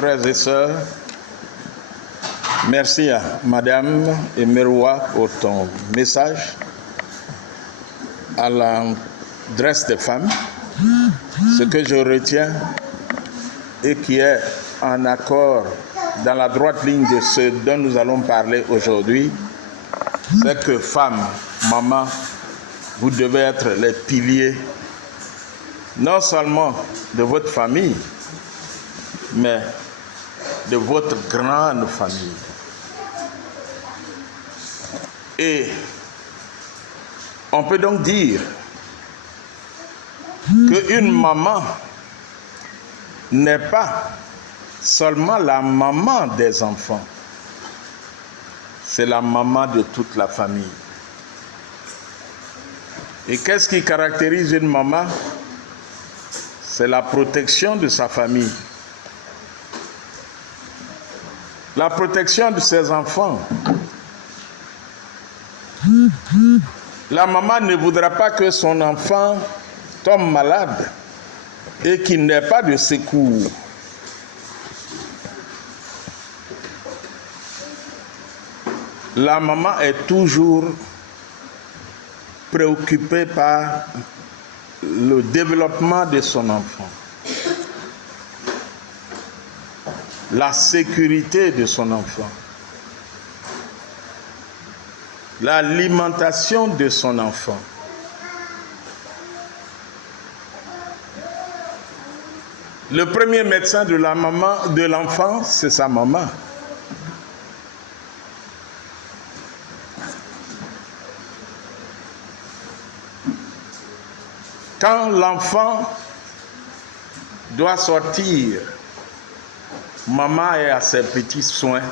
frères et sœurs, merci à Madame Emeroua pour ton message à l'adresse des femmes. Ce que je retiens et qui est en accord dans la droite ligne de ce dont nous allons parler aujourd'hui, c'est que femmes, maman, vous devez être les piliers non seulement de votre famille, mais de votre grande famille. Et on peut donc dire qu'une maman n'est pas seulement la maman des enfants, c'est la maman de toute la famille. Et qu'est-ce qui caractérise une maman? C'est la protection de sa famille, la protection de ses enfants. La maman ne voudra pas que son enfant tombe malade et qu'il n'ait pas de secours. La maman est toujours préoccupée par le développement de son enfant, la sécurité de son enfant, l'alimentation de son enfant. Le premier médecin de la maman, de l'enfant, c'est sa maman. Quand l'enfant doit sortir, maman est à ses petits soins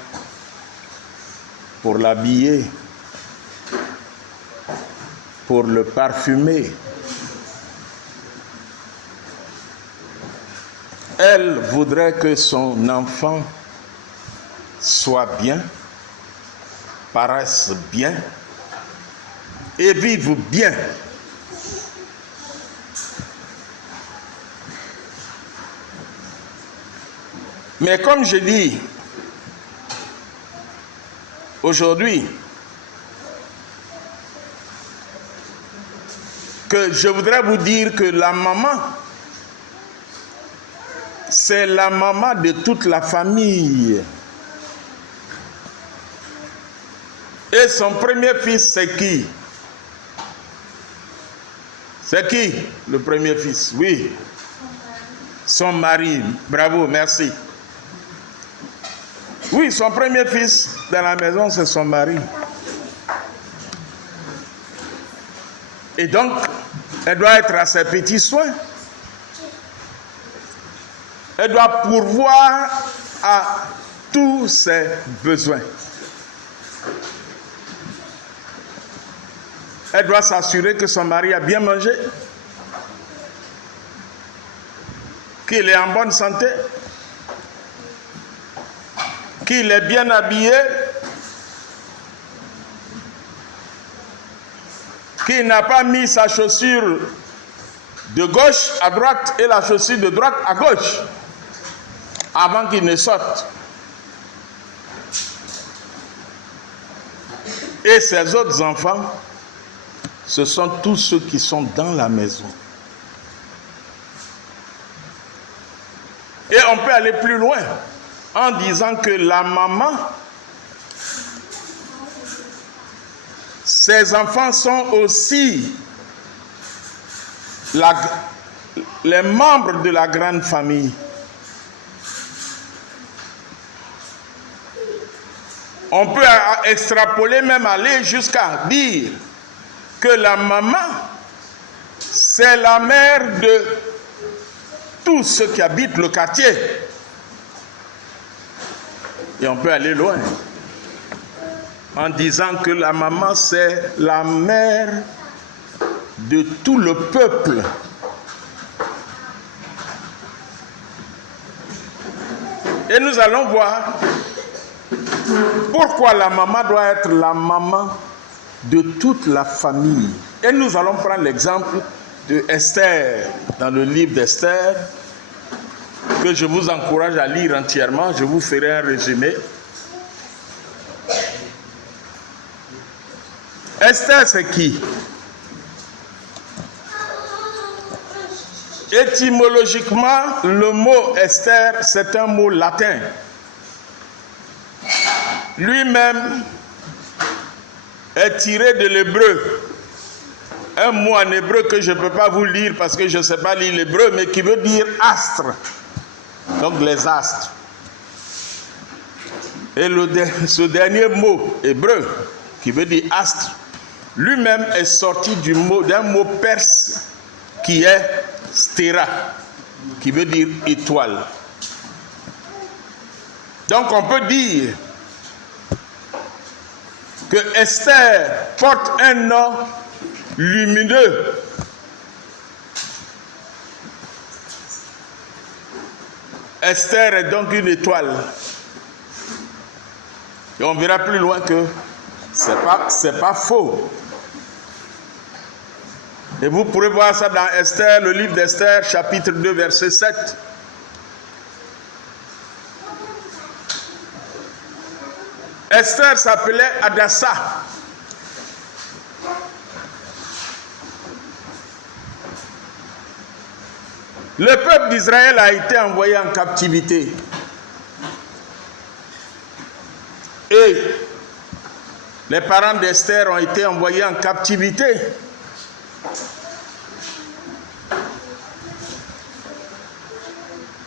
pour l'habiller, pour le parfumer. Elle voudrait que son enfant soit bien, paraisse bien et vive bien. Mais comme je dis, aujourd'hui, que je voudrais vous dire que la maman, c'est la maman de toute la famille. Et son premier fils, c'est qui? C'est qui, le premier fils? Oui. Son mari. Bravo, merci. Oui, son premier fils dans la maison, c'est son mari. Et donc, elle doit être à ses petits soins. Elle doit pourvoir à tous ses besoins. Elle doit s'assurer que son mari a bien mangé, qu'il est en bonne santé, qu'il est bien habillé, qu'il n'a pas mis sa chaussure de gauche à droite et la chaussure de droite à gauche avant qu'il ne sorte. Et ses autres enfants, ce sont tous ceux qui sont dans la maison. Et on peut aller plus loin en disant que la maman, ses enfants sont aussi les membres de la grande famille. On peut extrapoler, même aller jusqu'à dire que la maman, c'est la mère de tous ceux qui habitent le quartier. Et on peut aller loin en disant que la maman, c'est la mère de tout le peuple. Et nous allons voir pourquoi la maman doit être la maman de toute la famille. Et nous allons prendre l'exemple de Esther, dans le livre d'Esther, que je vous encourage à lire entièrement. Je vous ferai un résumé. Esther, c'est qui? Étymologiquement, le mot Esther, c'est un mot latin. Lui-même est tiré de l'hébreu. Un mot en hébreu que je ne peux pas vous lire parce que je ne sais pas lire l'hébreu, mais qui veut dire astre. Donc les astres. Et ce dernier mot hébreu, qui veut dire astre, lui-même est sorti d'un mot perse qui est stéra, qui veut dire étoile. Donc on peut dire que Esther porte un nom lumineux. Esther est donc une étoile. Et on verra plus loin que c'est pas faux. Et vous pourrez voir ça dans Esther, le livre d'Esther, chapitre 2, verset 7. Esther s'appelait Hadassah. Le peuple d'Israël a été envoyé en captivité. Et les parents d'Esther ont été envoyés en captivité.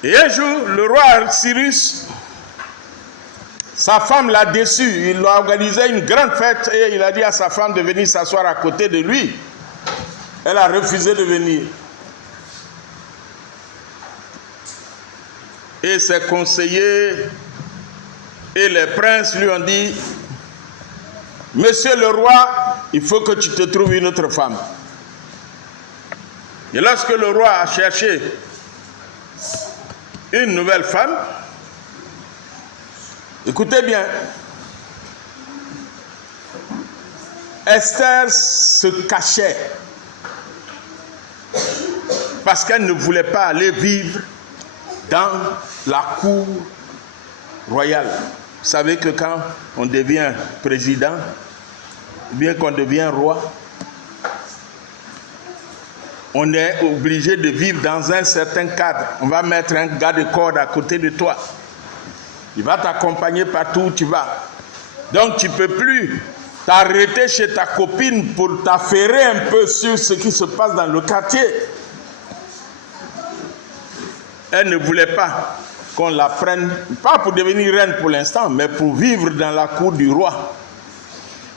Et un jour, le roi Cyrus, sa femme l'a déçu. Il a organisé une grande fête et il a dit à sa femme de venir s'asseoir à côté de lui. Elle a refusé de venir. Et ses conseillers et les princes lui ont dit: Monsieur le roi, il faut que tu te trouves une autre femme. Et lorsque le roi a cherché une nouvelle femme, écoutez bien, Esther se cachait parce qu'elle ne voulait pas aller vivre dans la cour royale. Vous savez que quand on devient président, bien qu'on devient roi, on est obligé de vivre dans un certain cadre. On va mettre un gars de corde à côté de toi. Il va t'accompagner partout où tu vas. Donc tu ne peux plus t'arrêter chez ta copine pour t'affairer un peu sur ce qui se passe dans le quartier. Elle ne voulait pas qu'on la prenne, pas pour devenir reine pour l'instant, mais pour vivre dans la cour du roi.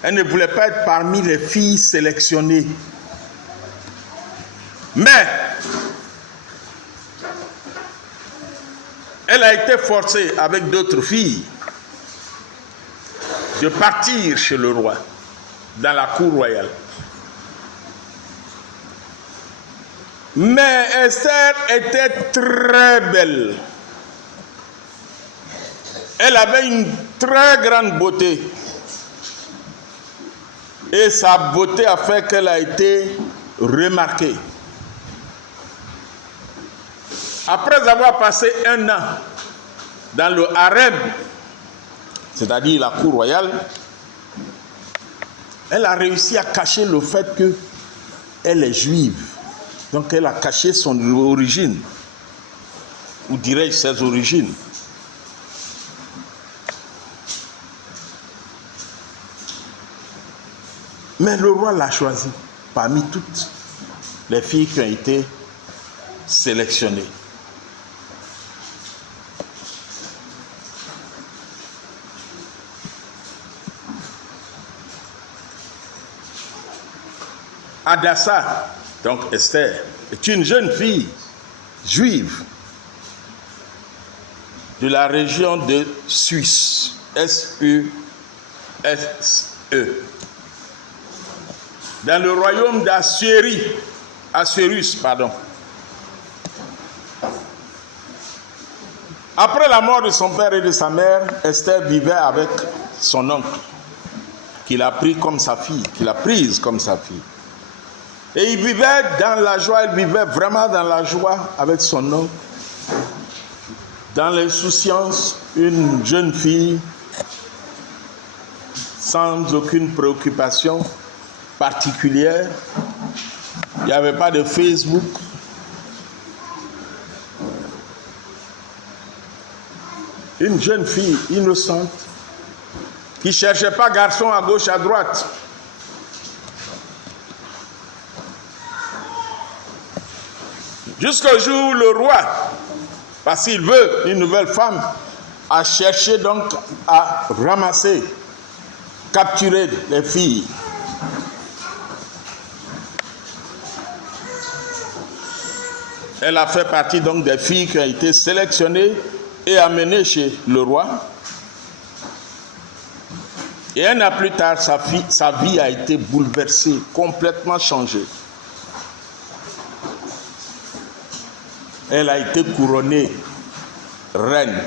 Elle ne voulait pas être parmi les filles sélectionnées. Mais elle a été forcée avec d'autres filles de partir chez le roi, dans la cour royale. Mais Esther était très belle. Elle avait une très grande beauté. Et sa beauté a fait qu'elle a été remarquée. Après avoir passé un an dans le harem, c'est-à-dire la cour royale, elle a réussi à cacher le fait qu'elle est juive. Donc elle a caché son origine, ou dirais-je ses origines. Mais le roi l'a choisie parmi toutes les filles qui ont été sélectionnées. Hadassah, donc Esther, est une jeune fille juive de la région de Suisse, S-U-S-E, dans le royaume d'Assuérus, pardon. Après la mort de son père et de sa mère, Esther vivait avec son oncle, qu'il a pris comme sa fille, qu'il a prise comme sa fille. Et il vivait dans la joie, il vivait vraiment dans la joie avec son oncle. dans l'insouciance, une jeune fille sans aucune préoccupation particulière. Il n'y avait pas de Facebook. Une jeune fille innocente qui ne cherchait pas garçon à gauche, à droite. Jusqu'au jour où le roi, parce qu'il veut une nouvelle femme, a cherché donc à ramasser, capturer les filles. Elle a fait partie donc des filles qui ont été sélectionnées et amenées chez le roi. Et un an plus tard, sa vie a été bouleversée, complètement changée. Elle a été couronnée reine.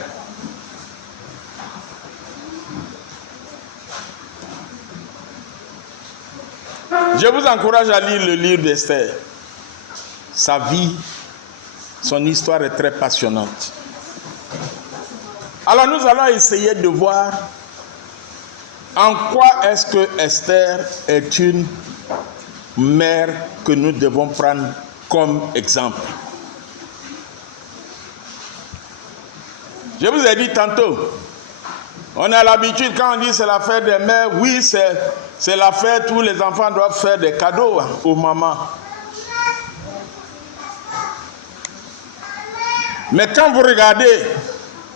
Je vous encourage à lire le livre d'Esther. Sa vie, son histoire est très passionnante. Alors nous allons essayer de voir en quoi est-ce que Esther est une mère que nous devons prendre comme exemple. Je vous ai dit tantôt, on a l'habitude quand on dit c'est la fête des mères, oui c'est la fête où les enfants doivent faire des cadeaux aux mamans. Mais quand vous regardez,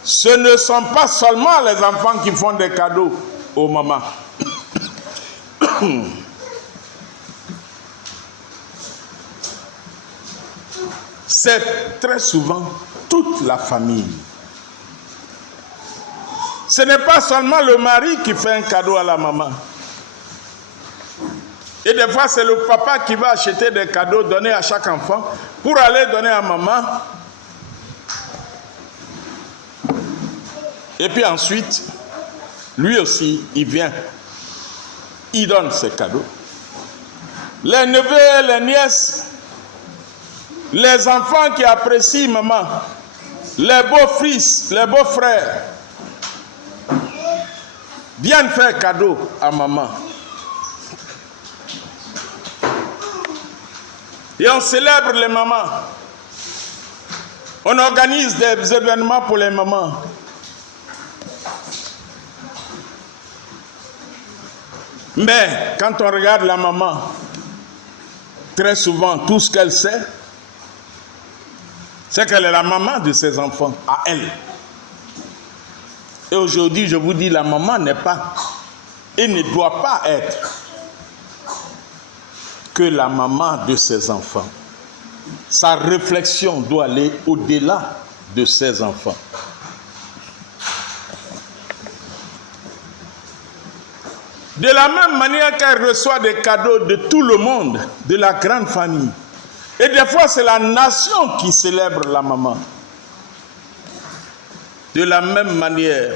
ce ne sont pas seulement les enfants qui font des cadeaux aux mamans. C'est très souvent toute la famille. Ce n'est pas seulement le mari qui fait un cadeau à la maman. Et des fois, c'est le papa qui va acheter des cadeaux, donner à chaque enfant, pour aller donner à maman. Et puis ensuite, lui aussi, il vient. Il donne ses cadeaux. Les neveux, les nièces, les enfants qui apprécient maman, les beaux-fils, les beaux-frères, viennent faire cadeau à maman. Et on célèbre les mamans. On organise des événements pour les mamans. Mais quand on regarde la maman, très souvent, tout ce qu'elle sait, c'est qu'elle est la maman de ses enfants, à elle. Et aujourd'hui, je vous dis, la maman n'est pas et ne doit pas être que la maman de ses enfants. Sa réflexion doit aller au-delà de ses enfants. De la même manière qu'elle reçoit des cadeaux de tout le monde, de la grande famille. Et des fois, c'est la nation qui célèbre la maman. De la même manière,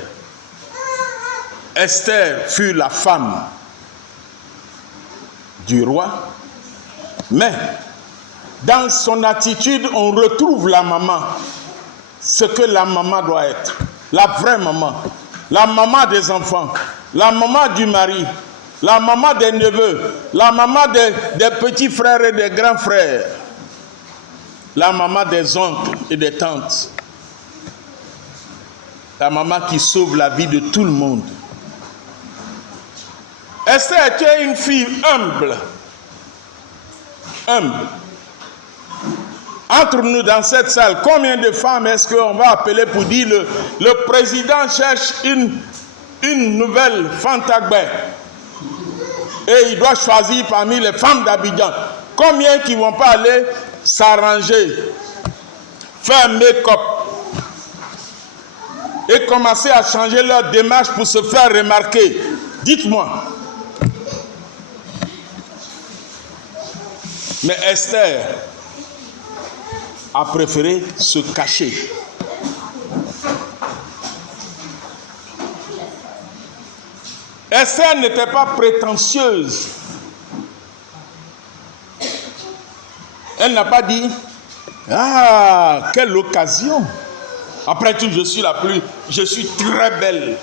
Esther fut la femme du roi, mais dans son attitude, on retrouve la maman, ce que la maman doit être, la vraie maman, la maman des enfants, la maman du mari, la maman des neveux, la maman des petits frères et des grands frères, la maman des oncles et des tantes, la maman qui sauve la vie de tout le monde. Esther était une fille humble. Humble. Entre nous dans cette salle, combien de femmes est-ce qu'on va appeler pour dire le président cherche une nouvelle Fantagbe et il doit choisir parmi les femmes d'Abidjan. Combien qui ne vont pas aller s'arranger, faire un make-up et commencer à changer leur démarche pour se faire remarquer? Dites-moi. Mais Esther a préféré se cacher. Esther n'était pas prétentieuse. Elle n'a pas dit « Ah, quelle occasion! Après tout, je suis très belle.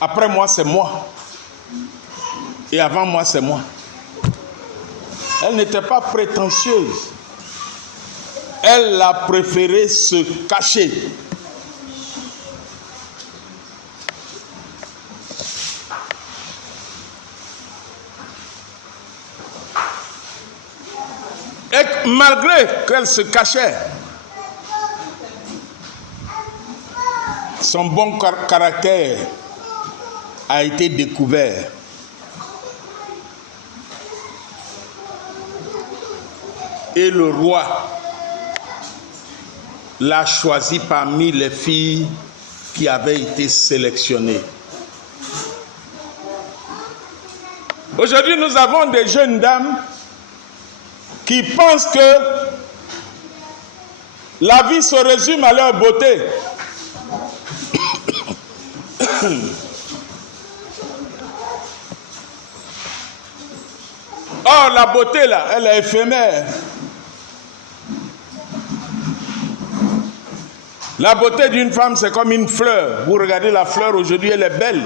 Après moi, c'est moi. Et avant moi, c'est moi. Elle n'était pas prétentieuse. Elle a préféré se cacher. Et malgré qu'elle se cachait, son bon caractère a été découvert. Et le roi l'a choisi parmi les filles qui avaient été sélectionnées. Aujourd'hui, nous avons des jeunes dames qui pensent que la vie se résume à leur beauté. Or, la beauté, là, elle est éphémère. La beauté d'une femme, c'est comme une fleur. Vous regardez la fleur, aujourd'hui, elle est belle.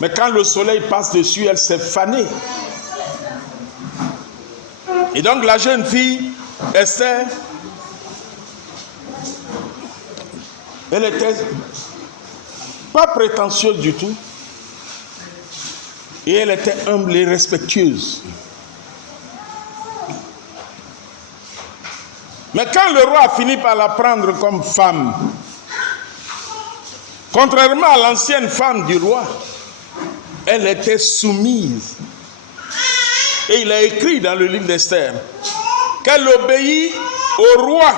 Mais quand le soleil passe dessus, elle s'est fanée. Et donc, la jeune fille, Esther, elle était pas prétentieuse du tout. Et elle était humble et respectueuse. Mais quand le roi a fini par la prendre comme femme, contrairement à l'ancienne femme du roi, elle était soumise. Et il a écrit dans le livre d'Esther qu'elle obéit au roi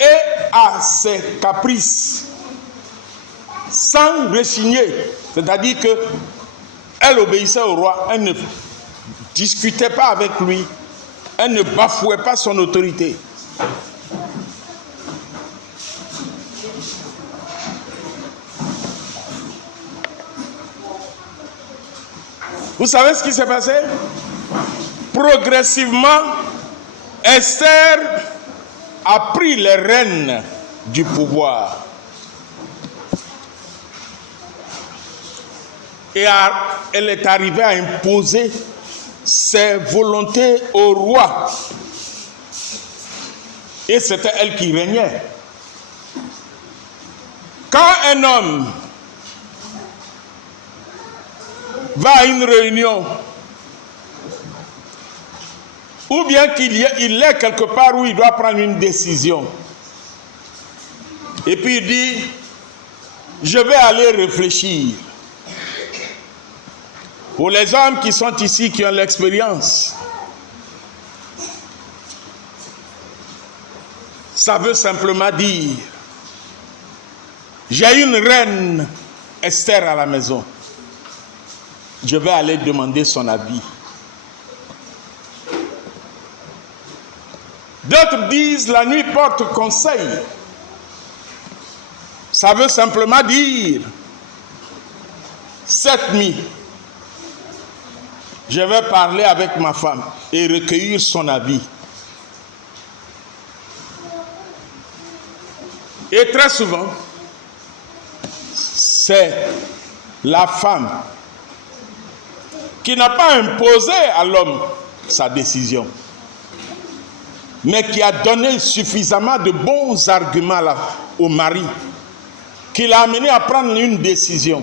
et à ses caprices, sans rechigner. C'est-à-dire qu'elle obéissait au roi, elle ne discutait pas avec lui, elle ne bafouait pas son autorité. Vous savez ce qui s'est passé? Progressivement, Esther a pris les rênes du pouvoir. Et elle est arrivée à imposer ses volontés au roi. Et c'était elle qui régnait. Quand un homme va à une réunion, ou bien qu'il est quelque part où il doit prendre une décision, et puis il dit, je vais aller réfléchir. Pour les hommes qui sont ici, qui ont l'expérience, ça veut simplement dire, j'ai une reine Esther à la maison. Je vais aller demander son avis. D'autres disent, la nuit porte conseil. Ça veut simplement dire, cette nuit, je vais parler avec ma femme et recueillir son avis. Et très souvent, c'est la femme qui n'a pas imposé à l'homme sa décision, mais qui a donné suffisamment de bons arguments au mari, qui l'a amené à prendre une décision.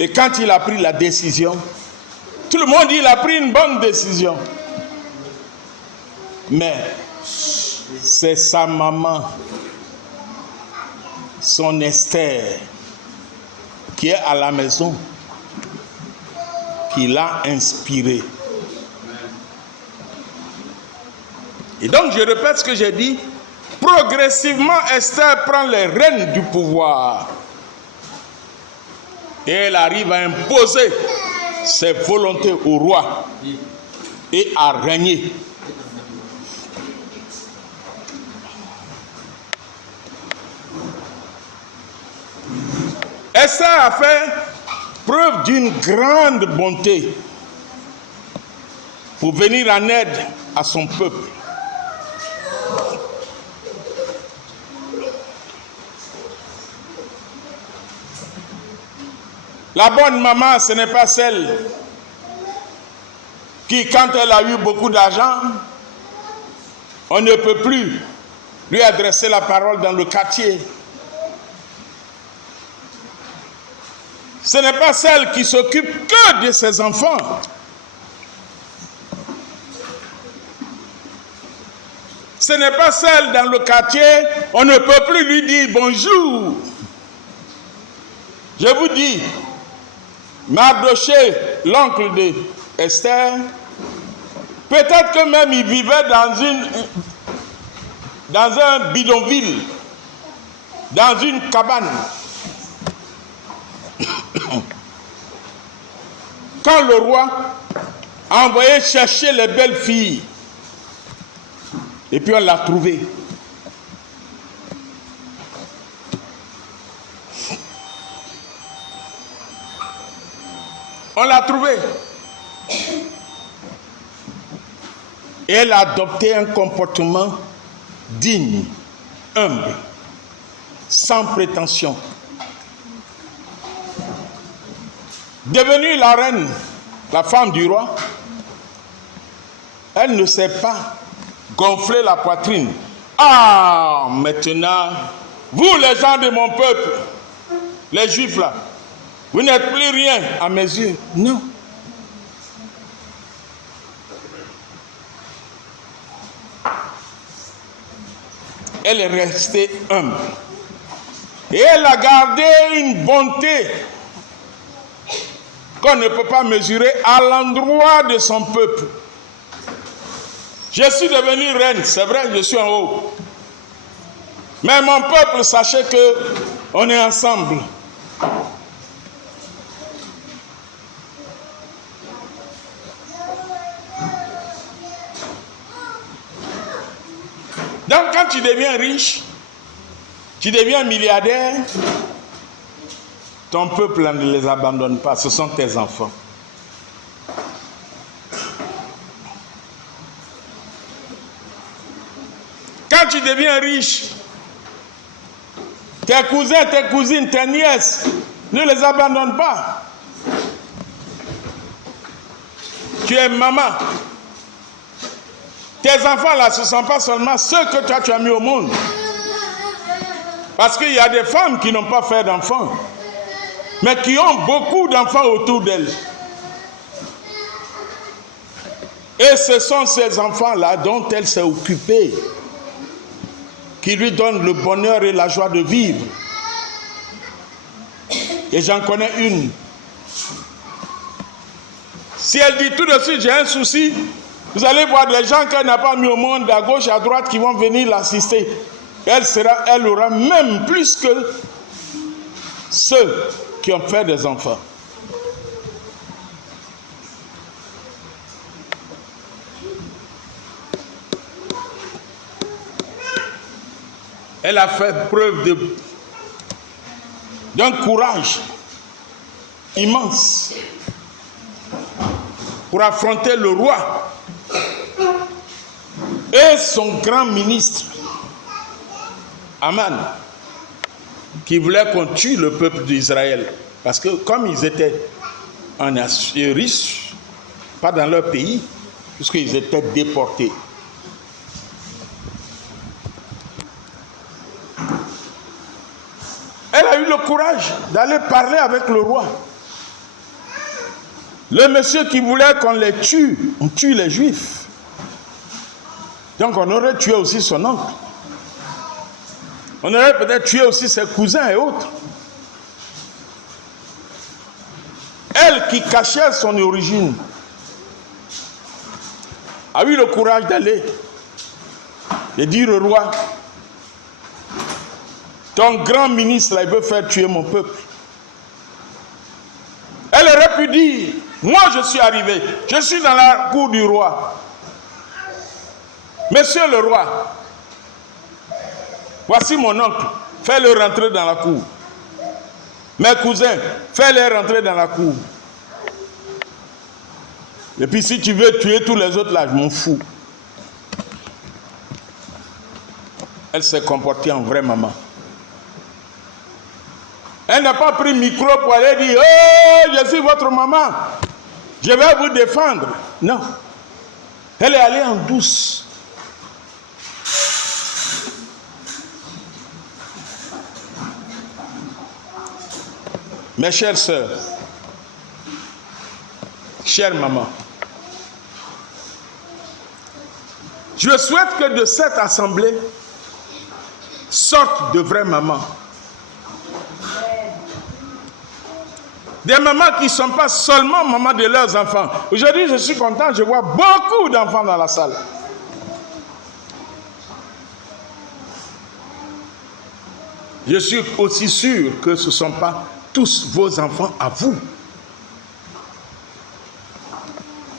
Et quand il a pris la décision, tout le monde dit qu'il a pris une bonne décision. Mais c'est sa maman, son Esther, qui est à la maison, qui l'a inspiré. Et donc je répète ce que j'ai dit, progressivement Esther prend les rênes du pouvoir et elle arrive à imposer ses volontés au roi et à régner. Esther a fait preuve d'une grande bonté pour venir en aide à son peuple. La bonne maman, ce n'est pas celle qui, quand elle a eu beaucoup d'argent, on ne peut plus lui adresser la parole dans le quartier. Ce n'est pas celle qui s'occupe que de ses enfants. Ce n'est pas celle dans le quartier, on ne peut plus lui dire bonjour. Je vous dis, Mardoché, l'oncle de Esther, peut-être que même il vivait dans un bidonville, dans une cabane. Quand le roi a envoyé chercher les belles filles, et puis on l'a trouvée. On l'a trouvée. Et elle a adopté un comportement digne, humble, sans prétention. Devenue la reine, la femme du roi, elle ne s'est pas gonfler la poitrine. Ah, maintenant, vous les gens de mon peuple, les juifs là, vous n'êtes plus rien à mes yeux. Non. Elle est restée humble. Et elle a gardé une bonté qu'on ne peut pas mesurer à l'endroit de son peuple. Je suis devenu reine, c'est vrai, je suis en haut. Mais mon peuple, sachez que on est ensemble. Donc quand tu deviens riche, tu deviens milliardaire, ton peuple ne les abandonne pas, ce sont tes enfants. Quand tu deviens riche, tes cousins, tes cousines, tes nièces, ne les abandonne pas. Tu es maman. Tes enfants là, ce ne sont pas seulement ceux que toi tu as mis au monde. Parce qu'il y a des femmes qui n'ont pas fait d'enfants, mais qui ont beaucoup d'enfants autour d'elles. Et ce sont ces enfants-là dont elle s'est occupée, qui lui donnent le bonheur et la joie de vivre. Et j'en connais une. Si elle dit tout de suite, j'ai un souci, vous allez voir des gens qu'elle n'a pas mis au monde, à gauche, à droite, qui vont venir l'assister. Elle aura même plus que ceux qui ont fait des enfants. Elle a fait preuve d'un courage immense pour affronter le roi et son grand ministre, Aman, qui voulait qu'on tue le peuple d'Israël. Parce que comme ils étaient en riches, pas dans leur pays, puisqu'ils étaient déportés. Elle a eu le courage d'aller parler avec le roi. Le monsieur qui voulait qu'on les tue, on tue les juifs. Donc on aurait tué aussi son oncle. On aurait peut-être tué aussi ses cousins et autres. Elle qui cachait son origine a eu le courage d'aller et dire au roi, ton grand ministre, là, il veut faire tuer mon peuple. Elle aurait pu dire, moi je suis arrivé, je suis dans la cour du roi. Monsieur le roi, voici mon oncle, fais-le rentrer dans la cour. Mes cousins, fais-les rentrer dans la cour. Et puis si tu veux tuer tous les autres là, je m'en fous. Elle s'est comportée en vraie maman. Elle n'a pas pris le micro pour aller dire « Oh, je suis votre maman, je vais vous défendre ». Non. Elle est allée en douce. Mes chères sœurs, chère maman, je souhaite que de cette assemblée sortent de vraies mamans. Des mamans qui ne sont pas seulement mamans de leurs enfants. Aujourd'hui, je suis content, je vois beaucoup d'enfants dans la salle. Je suis aussi sûr que ce ne sont pas tous vos enfants à vous.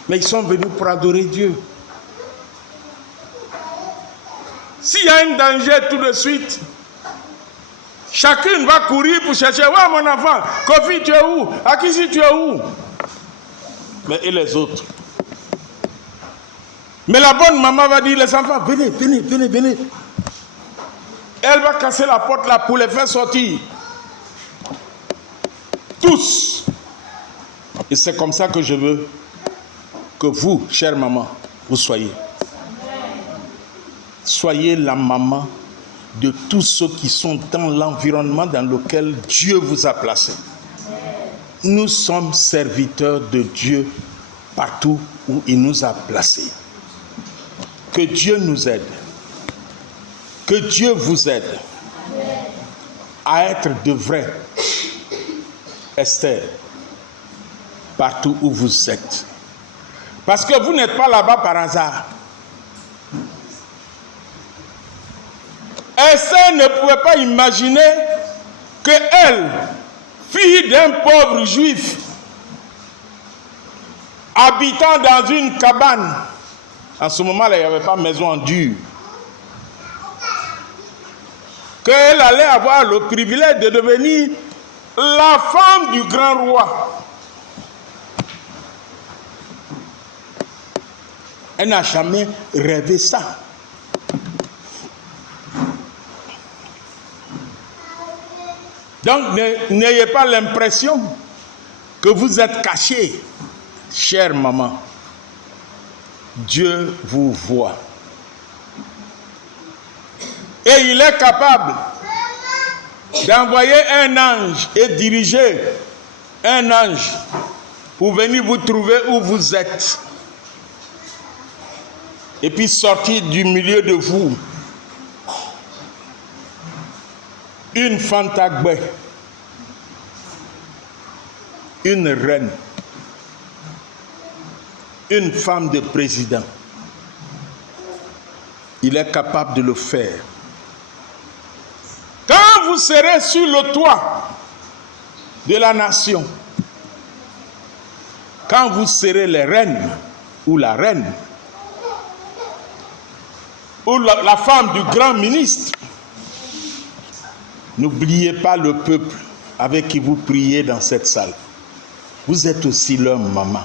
Mais ils sont venus pour adorer Dieu. S'il y a un danger tout de suite, chacune va courir pour chercher. Ouais, mon enfant, Kofi, tu es où? Akisi, tu es où? Mais et les autres? Mais la bonne maman va dire, les enfants, venez, venez, venez, venez. Elle va casser la porte là pour les faire sortir. Tous. Et c'est comme ça que je veux que vous, chère maman, vous soyez. Soyez la maman de tous ceux qui sont dans l'environnement dans lequel Dieu vous a placé. Nous sommes serviteurs de Dieu partout où il nous a placés. Que Dieu nous aide. Que Dieu vous aide à être de vrais Esther partout où vous êtes. Parce que vous n'êtes pas là-bas par hasard. Esther ne pouvait pas imaginer que elle, fille d'un pauvre juif, habitant dans une cabane, en ce moment-là, il n'y avait pas maison en dur, qu'elle allait avoir le privilège de devenir la femme du grand roi. Elle n'a jamais rêvé ça. Donc, n'ayez pas l'impression que vous êtes caché, chère maman. Dieu vous voit. Et il est capable d'envoyer un ange et diriger un ange pour venir vous trouver où vous êtes. Et puis sortir du milieu de vous une Fantagbe, une reine, une femme de président. Il est capable de le faire. Quand vous serez sur le toit de la nation, quand vous serez les reines ou la reine, ou la femme du grand ministre, n'oubliez pas le peuple avec qui vous priez dans cette salle. Vous êtes aussi leur maman.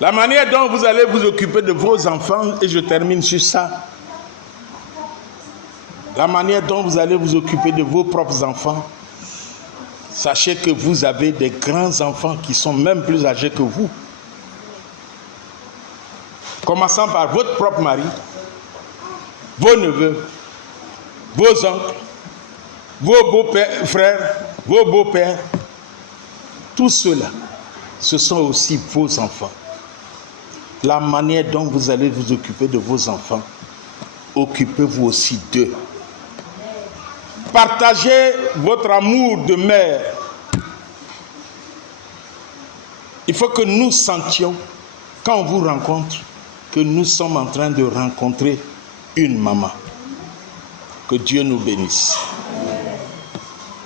La manière dont vous allez vous occuper de vos enfants, et je termine sur ça, la manière dont vous allez vous occuper de vos propres enfants, sachez que vous avez des grands enfants qui sont même plus âgés que vous. Commençant par votre propre mari, vos neveux, vos oncles, vos beaux-frères, vos beaux-pères, tout cela, ce sont aussi vos enfants. La manière dont vous allez vous occuper de vos enfants, occupez-vous aussi d'eux. Partagez votre amour de mère. Il faut que nous sentions, quand on vous rencontre, que nous sommes en train de rencontrer une maman. Que Dieu nous bénisse.